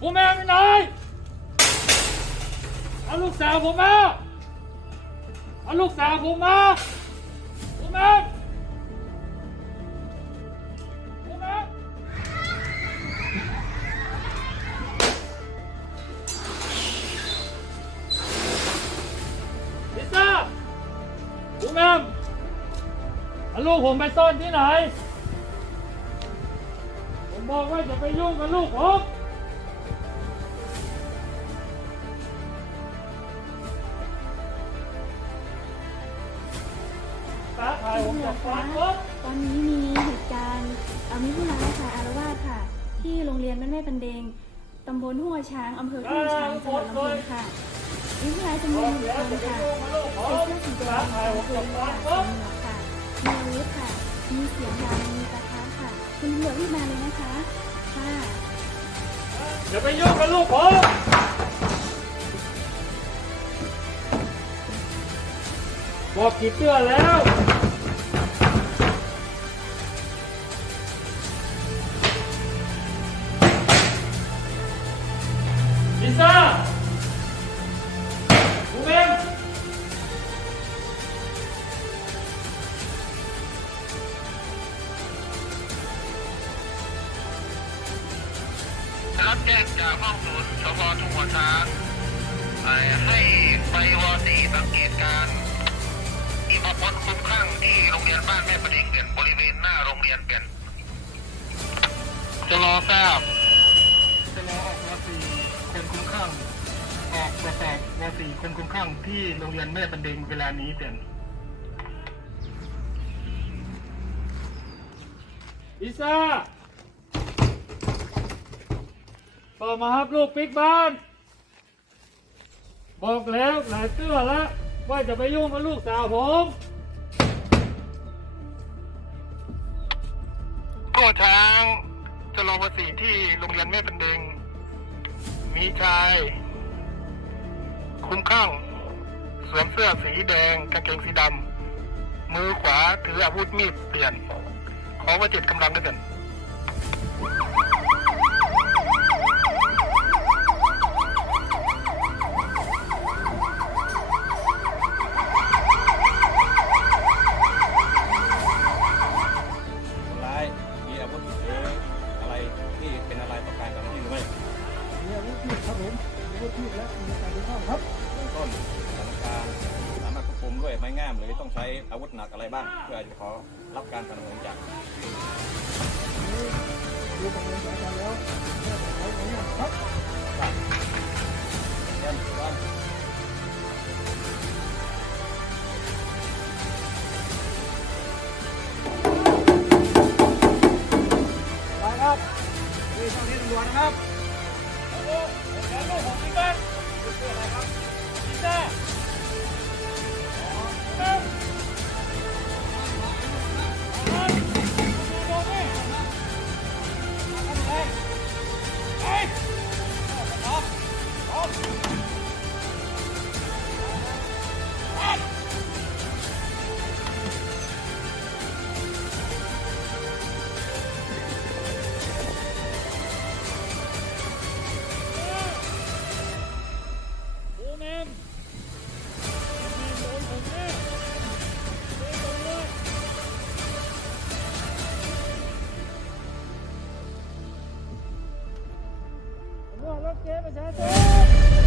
ผมแม่ไปไหนเอาลูกสาวผมมาเอาลูกสาวผมมาผมแม่ผมแม่ลิซ่าผมแม่เอาลูกผมไปซ่อนที่ไหน ผมบอกว่าจะไปยุ่งกับลูกผม ตาถ่าผมจากฟันปุ๊บ ตอนนี้มีเหตุการณ์เอ่อมีผู้ร้ายค่ะอารวาสค่ะ ที่โรงเรียนแม่แม่ปันเดงตำบลหัวช้างอำเภอทุ่งช้างจังหวัดลำพูนค่ะมีผู้ร้ายจำนวนหนึ่งคนค่ะใส่เสื้อสีแดงกางเกงค่ะสวมหมวกค่ะมีอาวุธค่ะ มีเสียงดังมีกระทะค่ะ คุณตำรวจรีบมาเลยนะคะค่ะ อย่าไปยุ่งกับลูกผมบอกกี่เตือแล้ว รับแจ้งจากห้องศูนย์สพทุ่งหัวช้างเอ่อให้ไปวสีสังเกตการณ์มีบุคคลคุ้มข้างที่โรงเรียนบ้านแม่ประดิงเด่นบริเวณหน้าโรงเรียนเด่นจะรอทราบจะรอออกวสีคนคุ้มข้างออกประกอบวสีคนคุ้มข้างที่โรงเรียนแม่บันเดงเวลานี้เด่นลิซ่า ต่อมาครับลูกปิ๊กบ้าน บอกแล้วหลายเตื้อแล้วว่าจะไปยุ่งกับลูกสาวผมก็ช้างจะรอวสีที่โรงเรียนแม่บันเดงมีชาย คุ้มข้างสวมเสื้อสีแดงกางเกงสีดำมือขวาถืออาวุธมีดเปลี่ยน ขอว่าเจ็ดกำลังด้วยกัน มีอาวุธมีดและมีการเป็นข้ามครับเบื้องต้นสถานการณ์สามารถควบคุมด้วยไม้งามหรือต้องใช้อาวุธหนักอะไรบ้าง เพื่อจะขอรับการสนับสนุนจากดูประเมินสถานการณ์แล้วแค่ใช้ไม้งามครับเยี่ยมก่อนไปครับนี่เจ้าหน้าที่ตำรวจนะครับ ઓકે બજા